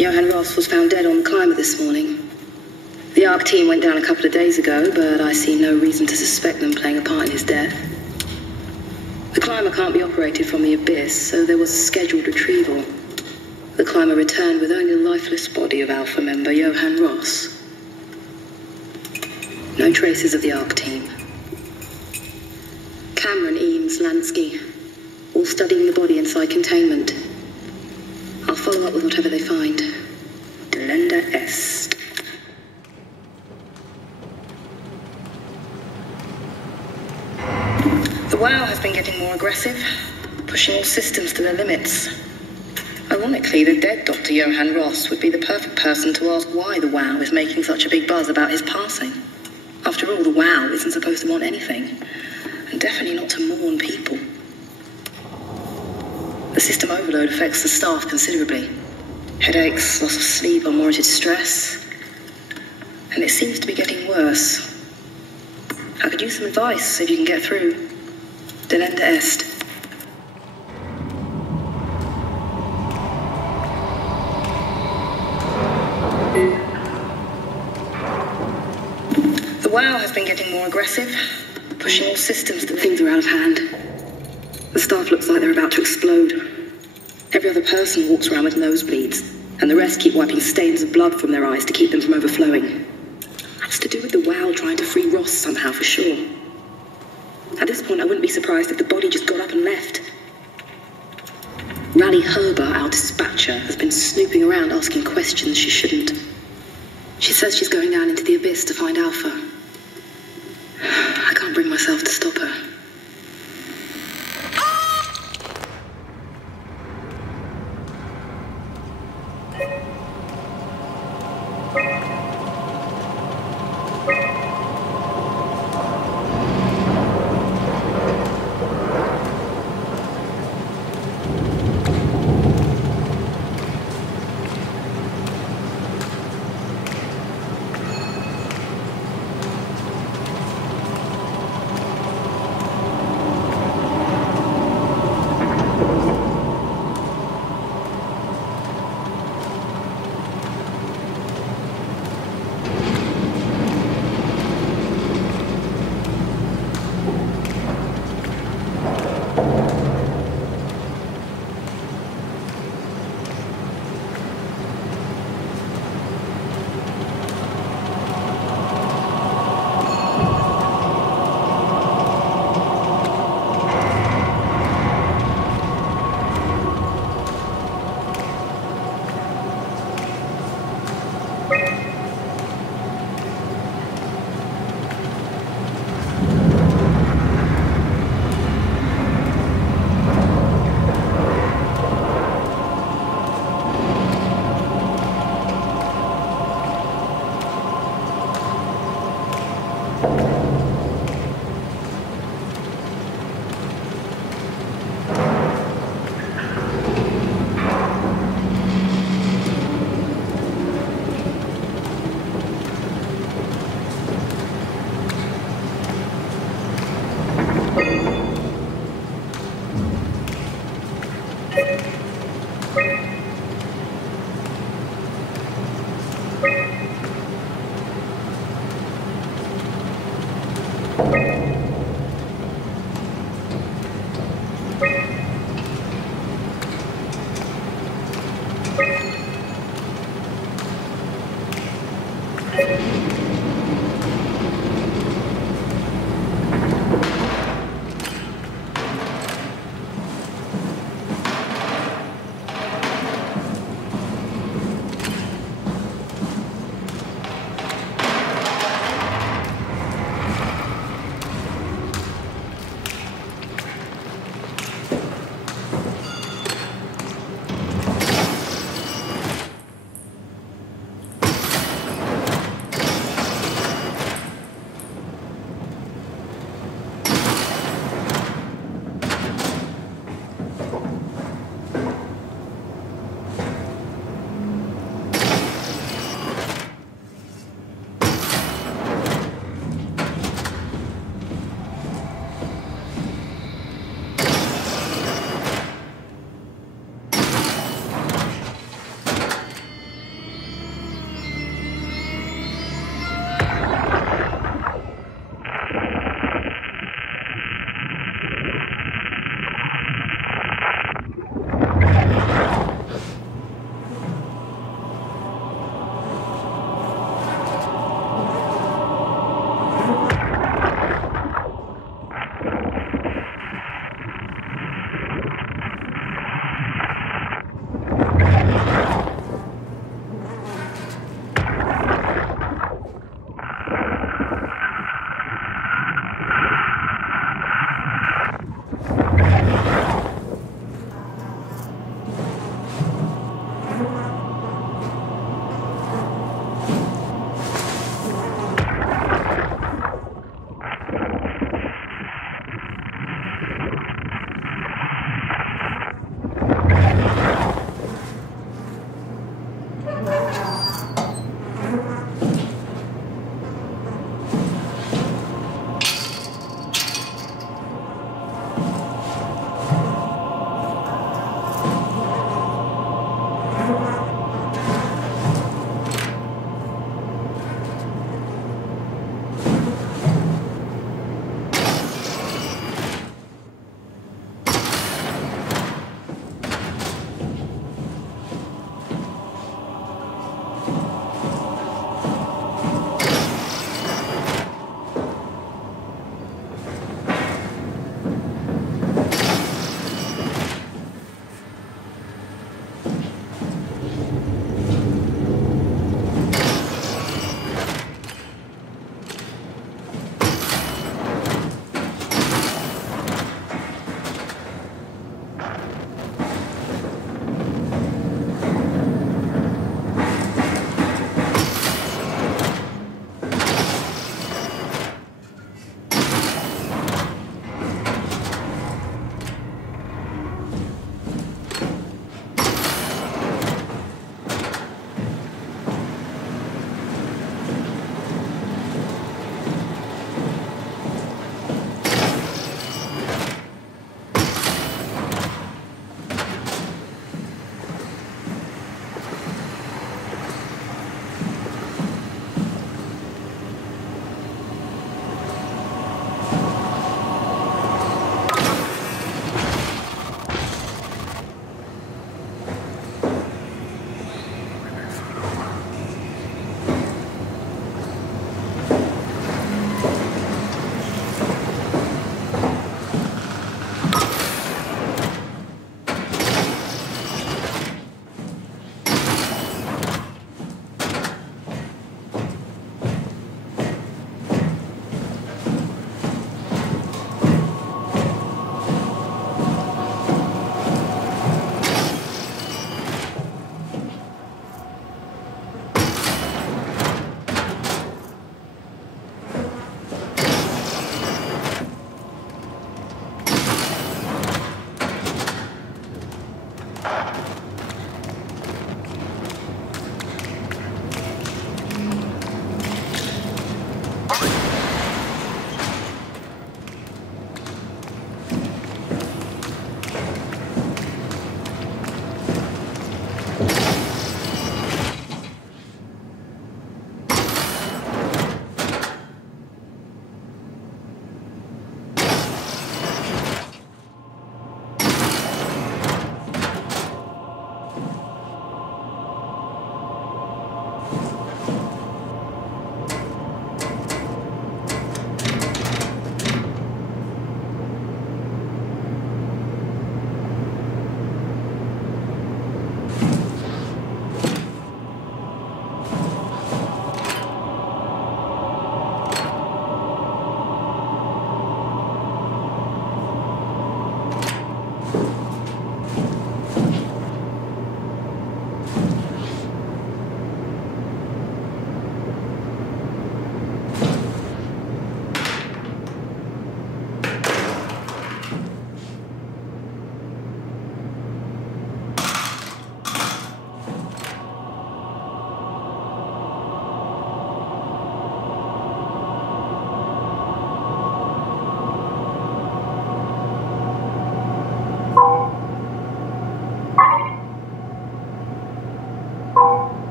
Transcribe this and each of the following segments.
Johann Ross was found dead on the climber this morning. The ARC team went down a couple of days ago, but I see no reason to suspect them playing a part in his death. The climber can't be operated from the abyss, so there was a scheduled retrieval. The climber returned with only the lifeless body of Alpha member Johann Ross. No traces of the ARC team. Cameron, Eames, Lansky, all studying the body inside containment. I'll follow up with whatever they find. Delenda est. The WoW has been getting more aggressive, pushing all systems to their limits. Ironically, the dead Dr. Johann Ross would be the perfect person to ask why the WoW is making such a big buzz about his passing. After all, the WoW isn't supposed to want anything, and definitely not to mourn people. The system overload affects the staff considerably. Headaches, loss of sleep, unwarranted stress. And it seems to be getting worse. I could use some advice if you can get through. Delenda est. The WoW has been getting more aggressive, pushing all systems to things are out of hand. The staff looks like they're about to explode. Every other person walks around with nosebleeds, and the rest keep wiping stains of blood from their eyes to keep them from overflowing. That's to do with the WoW trying to free Ross somehow, for sure. At this point, I wouldn't be surprised if the body just got up and left. Rally Herber, our dispatcher, has been snooping around asking questions she shouldn't. She says she's going down into the abyss to find Alpha. I can't bring myself to stop her.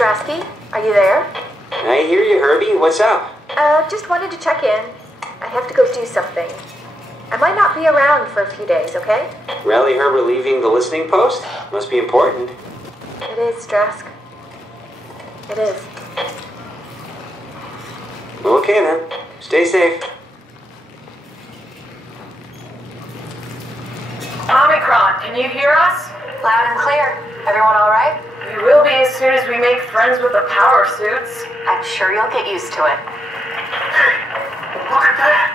Strasky, are you there? I hear you, Herbie. What's up? Just wanted to check in. I have to go do something. I might not be around for a few days, okay? Rally Herbert leaving the listening post? Must be important. It is, Strask. It is. Okay then. Stay safe. Omicron, can you hear us? Loud and clear. Everyone all right? We will be as soon as we make friends with the power suits. I'm sure you'll get used to it. Hey, look at that.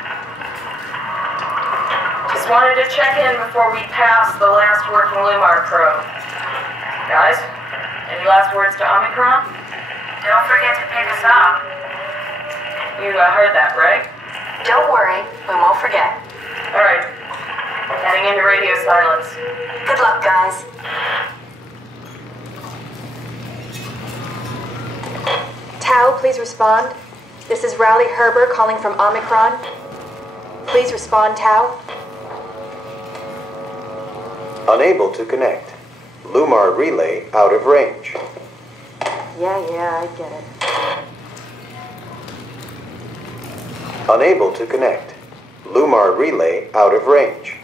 Just wanted to check in before we pass the last working Lumar probe. Guys, any last words to Omicron? Don't forget to pick us up. You heard that, right? Don't worry, we won't forget. Alright. Heading into radio silence. Good luck, guys. Tau, please respond. This is Rally Herbert calling from Omicron. Please respond, Tau. Unable to connect. Lumar relay out of range. Yeah, I get it. Unable to connect. Lumar relay out of range.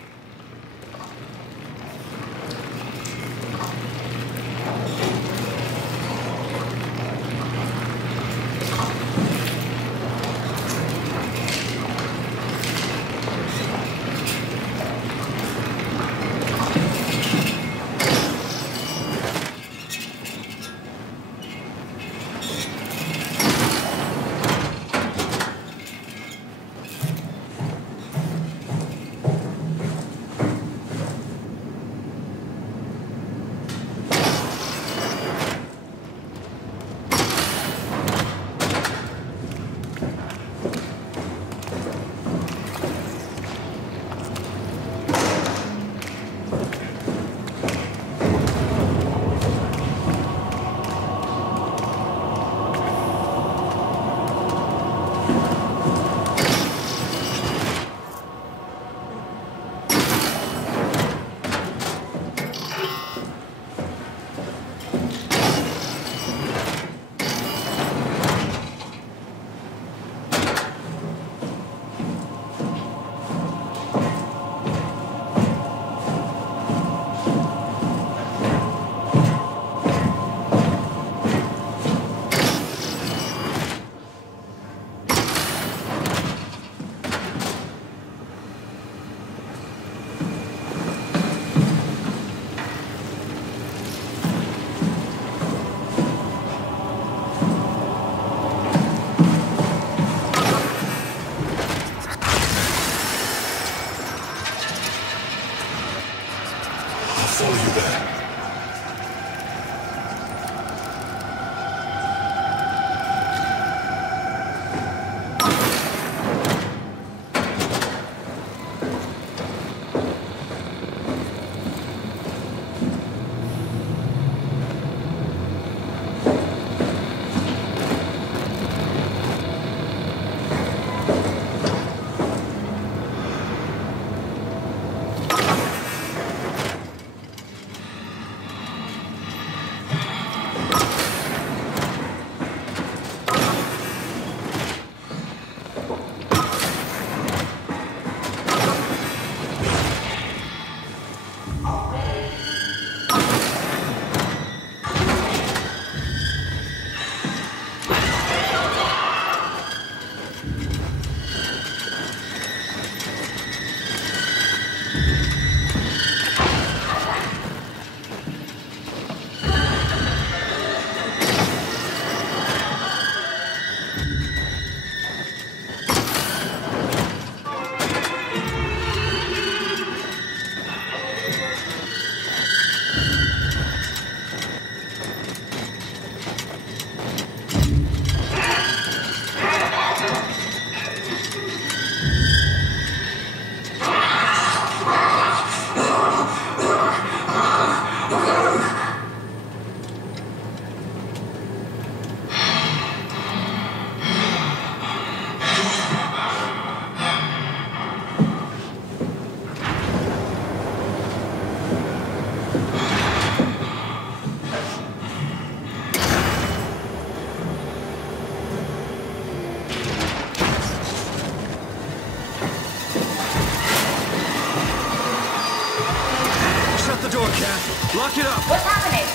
Lock it up! What's happening?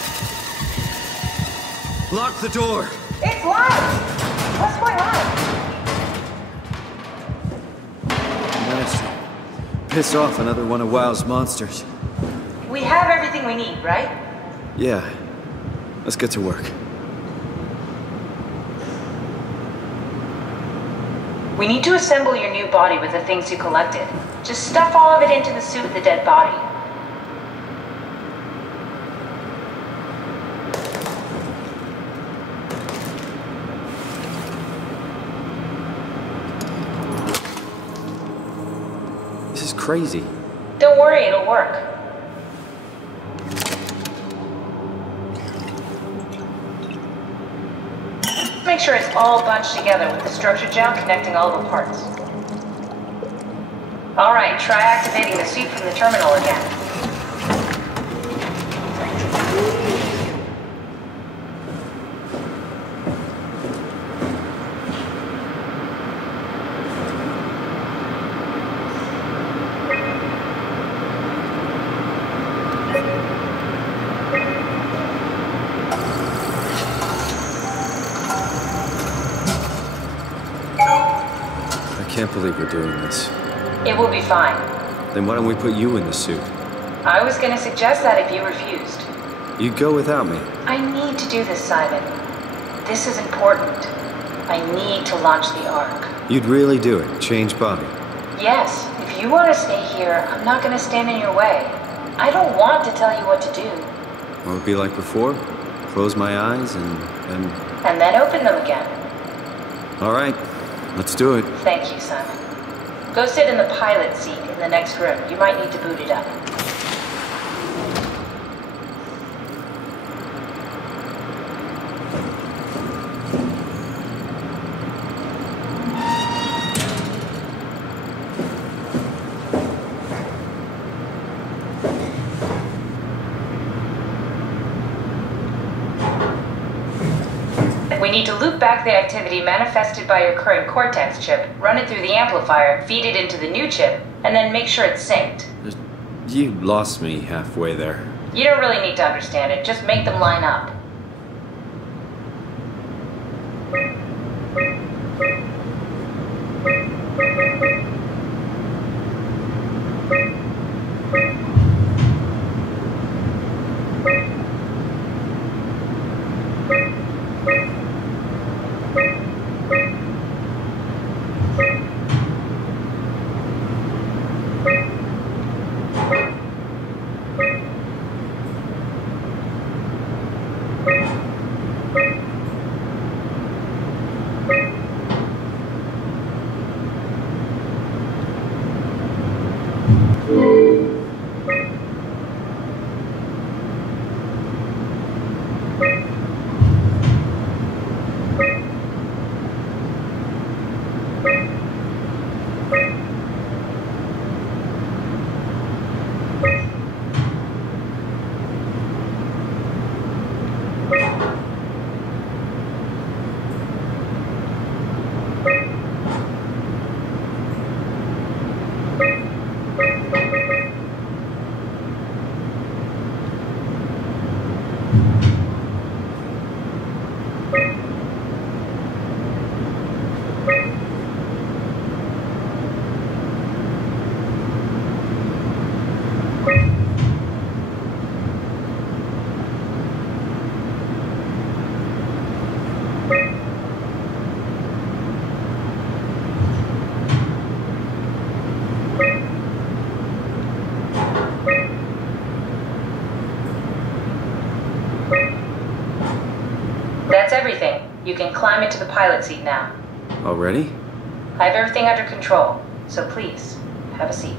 Lock the door! It's locked! What's going on? I managed to piss off another one of WoW's monsters. We have everything we need, right? Yeah. Let's get to work. We need to assemble your new body with the things you collected. Just stuff all of it into the suit with the dead body. This is crazy. Don't worry, it'll work. Make sure it's all bunched together with the structure gel connecting all the parts. Alright, try activating the suit from the terminal again. I can't believe we're doing this. It will be fine. Then why don't we put you in the suit? I was gonna suggest that if you refused. You'd go without me. I need to do this, Simon. This is important. I need to launch the Ark. You'd really do it? Change body? Yes, if you want to stay here, I'm not gonna stand in your way. I don't want to tell you what to do. What would it be like before? Close my eyes and And then open them again. All right, let's do it. Thank you, Simon. Go sit in the pilot seat in the next room. You might need to boot it up. We need to loop back the activity manifested by your current Cortex chip, run it through the amplifier, feed it into the new chip, and then make sure it's synced. You lost me halfway there. You don't really need to understand it, just make them line up. That's everything. You can climb into the pilot seat now. Already? I have everything under control, so please, have a seat.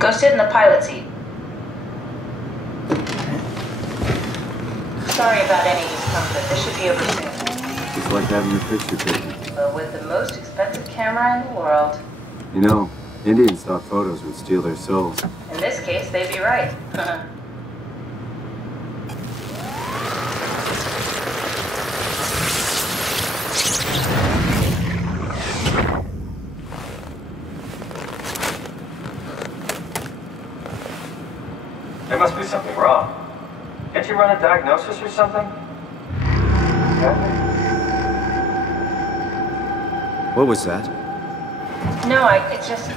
Go sit in the pilot seat. Sorry about any discomfort. This should be over soon. It's like having your picture taken. But with the most expensive camera in the world. You know, Indians thought photos would steal their souls. In this case, they'd be right. Can't you run a diagnosis or something? What was that? No, it's just...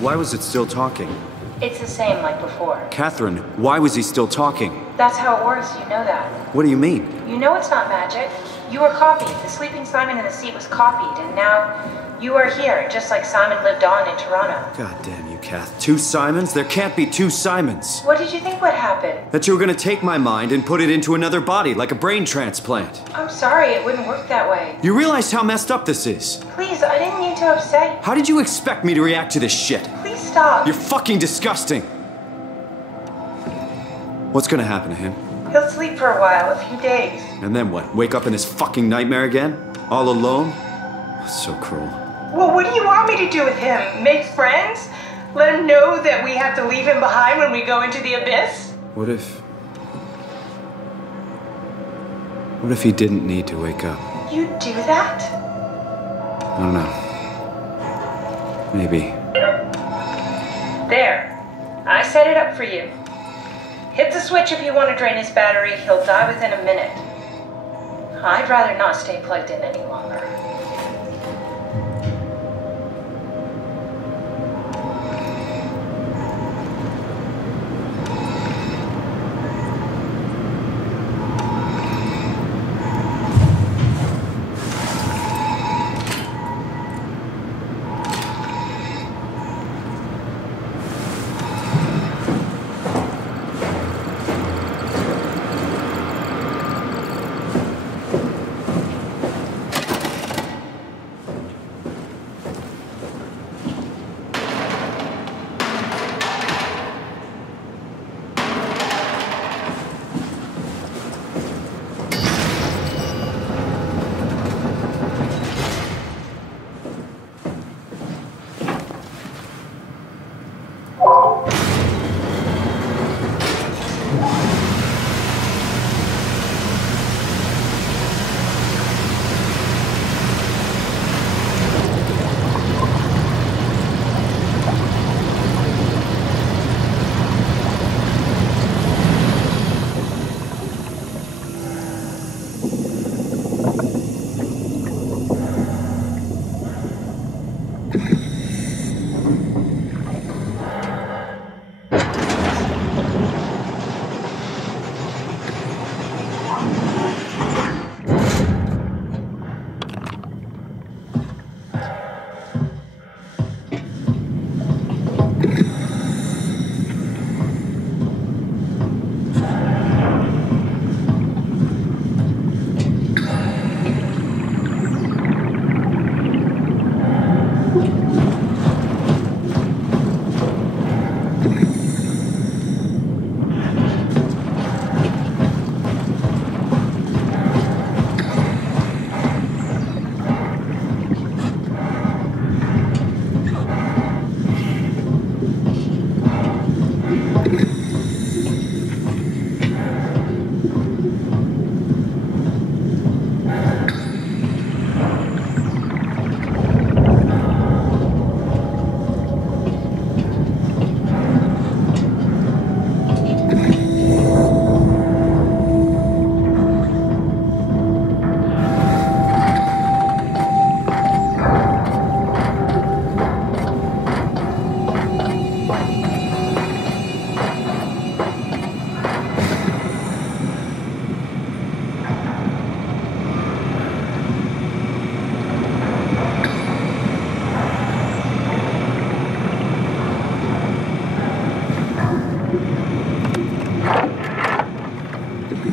Why was it still talking? It's the same like before. Catherine, why was he still talking? That's how it works, you know that. What do you mean? You know it's not magic. You were copied. The sleeping Simon in the seat was copied, and now you are here, just like Simon lived on in Toronto. God damn you, Kath. 2 Simons? There can't be 2 Simons. What did you think would happen? That you were gonna take my mind and put it into another body, like a brain transplant. I'm sorry, it wouldn't work that way. You realize how messed up this is? Please, I didn't mean to upset you. How did you expect me to react to this shit? Please stop. You're fucking disgusting. What's gonna happen to him? He'll sleep for a while, a few days. And then what? Wake up in his fucking nightmare again? All alone? So cruel. Well, what do you want me to do with him? Make friends? Let him know that we have to leave him behind when we go into the abyss? What if he didn't need to wake up? You'd do that? I don't know. Maybe. There. I set it up for you. Hit the switch if you want to drain his battery. He'll die within a minute. I'd rather not stay plugged in any longer.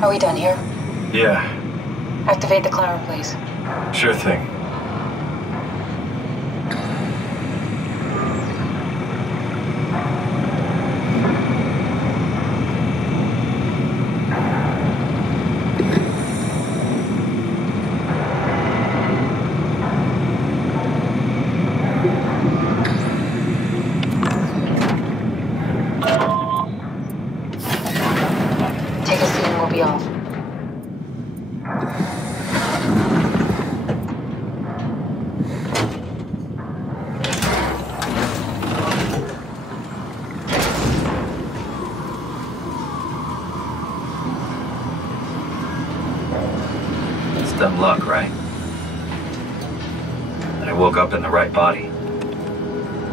Are we done here? Yeah. Activate the climber, please. Sure thing. Take a seat and we'll be off. It's dumb luck, right? And I woke up in the right body.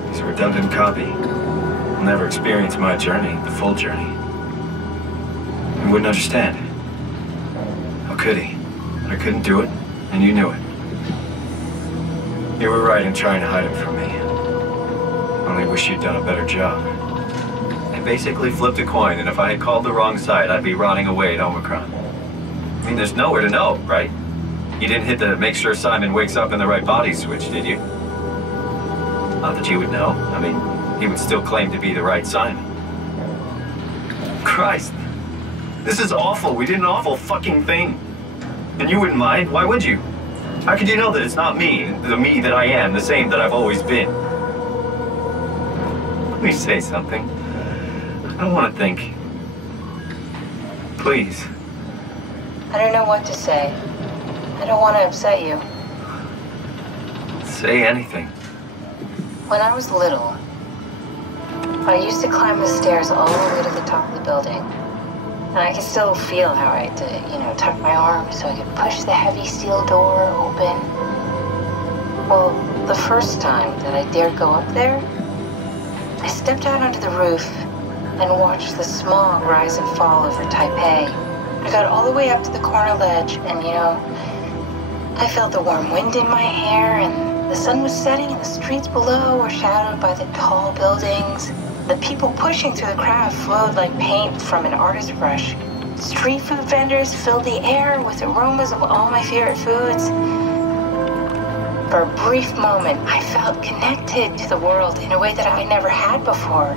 He's a redundant copy. He'll never experience my journey, the full journey. He wouldn't understand. How could he? I couldn't do it, and you knew it. You were right in trying to hide him from me. Only wish you'd done a better job. I basically flipped a coin, and if I had called the wrong side, I'd be rotting away at Omicron. I mean, there's nowhere to know, right? You didn't hit the make sure Simon wakes up in the right body switch, did you? Not that you would know. I mean, he would still claim to be the right Simon. Christ. This is awful. We did an awful fucking thing. And you wouldn't mind. Why would you? How could you know that it's not me, the me that I am, the same that I've always been? Let me say something. I don't want to think. Please. I don't know what to say. I don't want to upset you. Say anything. When I was little, I used to climb the stairs all the way to the top of the building. And I can still feel how I had to, tuck my arm so I could push the heavy steel door open. Well, the first time that I dared go up there, I stepped out onto the roof and watched the smog rise and fall over Taipei. I got all the way up to the corner ledge and, I felt the warm wind in my hair and the sun was setting and the streets below were shadowed by the tall buildings. The people pushing through the crowd flowed like paint from an artist's brush. Street food vendors filled the air with aromas of all my favorite foods. For a brief moment, I felt connected to the world in a way that I never had before.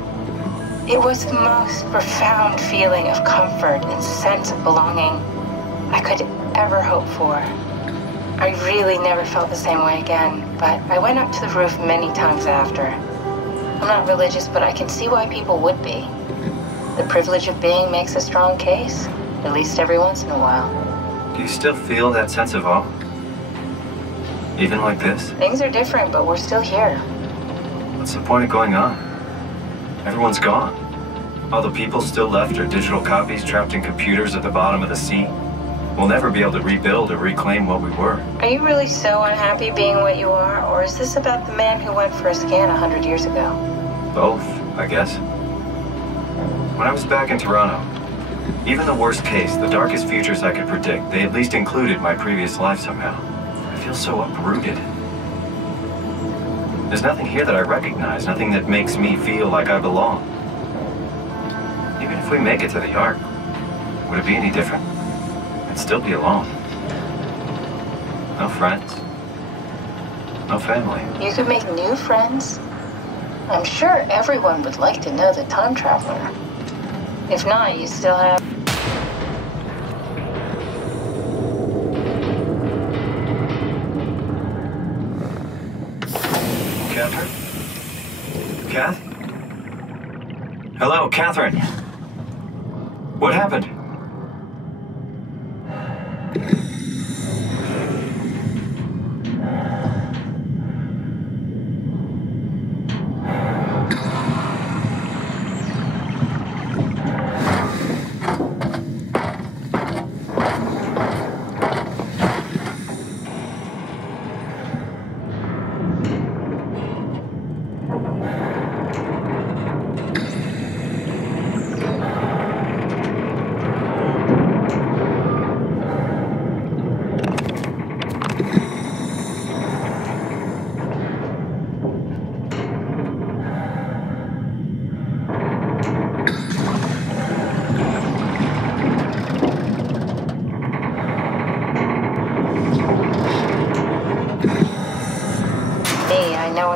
It was the most profound feeling of comfort and sense of belonging I could ever hope for. I really never felt the same way again, but I went up to the roof many times after. I'm not religious, but I can see why people would be. The privilege of being makes a strong case, at least every once in a while. Do you still feel that sense of awe? Even like this? Things are different, but we're still here. What's the point of going on? Everyone's gone. All the people still left are digital copies trapped in computers at the bottom of the sea. We'll never be able to rebuild or reclaim what we were. Are you really so unhappy being what you are, or is this about the man who went for a scan 100 years ago? Both, I guess. When I was back in Toronto, even the worst case, the darkest futures I could predict, they at least included my previous life somehow. I feel so uprooted. There's nothing here that I recognize, nothing that makes me feel like I belong. Even if we make it to the Ark, would it be any different? I'd still be alone. No friends. No family. You could make new friends. I'm sure everyone would like to know the time traveler. If not, you still have... Catherine? Kath? Hello, Catherine. What happened?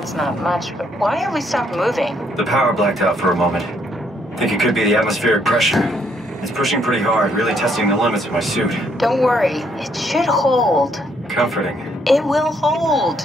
It's not much, but why have we stopped moving? The power blacked out for a moment. Think it could be the atmospheric pressure. It's pushing pretty hard, really testing the limits of my suit. Don't worry, it should hold. Comforting. It will hold.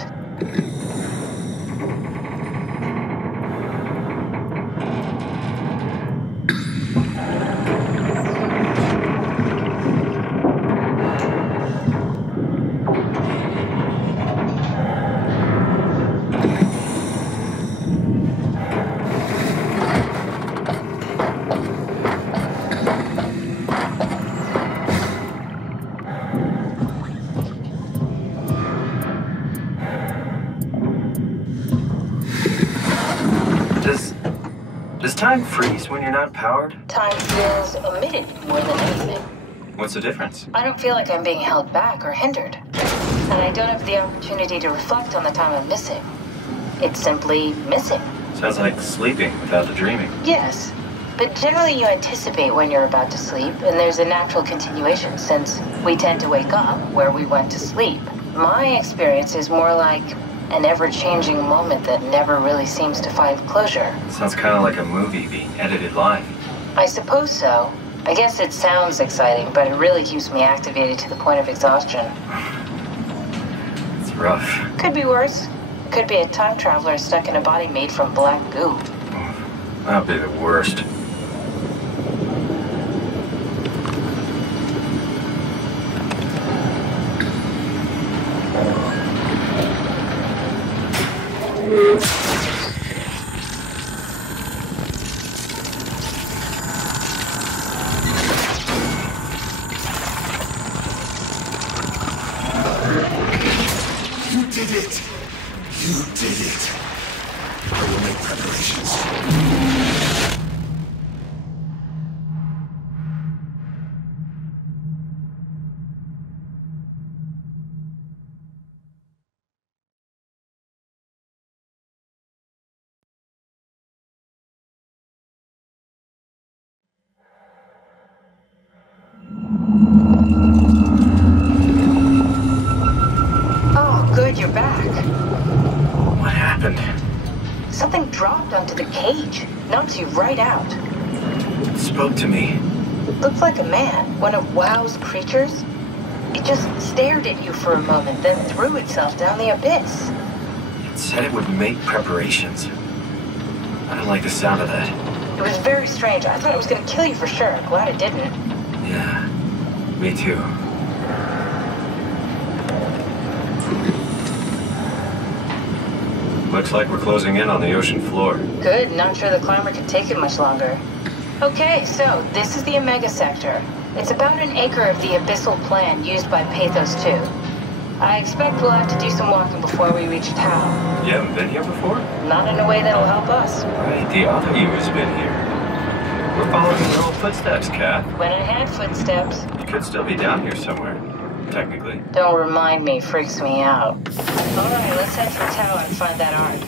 Does time freeze when you're not powered? Time feels omitted more than anything. What's the difference? I don't feel like I'm being held back or hindered. And I don't have the opportunity to reflect on the time I'm missing. It's simply missing. Sounds like sleeping without the dreaming. Yes. But generally you anticipate when you're about to sleep, and there's a natural continuation since we tend to wake up where we went to sleep. My experience is more like an ever-changing moment that never really seems to find closure. Sounds kind of like a movie being edited live. I suppose so. I guess it sounds exciting, but it really keeps me activated to the point of exhaustion. It's rough. Could be worse. Could be a time traveler stuck in a body made from black goo. That'd be the worst. You did it! You did it! I will make preparations. Oh, good, you're back. What happened? Something dropped onto the cage. Knocks you right out. It spoke to me. Looked like a man, one of WoW's creatures. It just stared at you for a moment, then threw itself down the abyss. It said it would make preparations. I don't like the sound of that. It was very strange. I thought it was going to kill you for sure. Glad it didn't. Yeah, me too. Looks like we're closing in on the ocean floor. Good, not sure the climber can take it much longer. Okay, so this is the Omega Sector. It's about an acre of the abyssal plan used by Pathos 2. I expect we'll have to do some walking before we reach town. You haven't been here before? Not in a way that'll help us. Right, the other you has been here. We're following your old footsteps, Kath. When I had footsteps. You could still be down here somewhere, technically. Don't remind me, freaks me out. Alright, let's head for town and find that ark.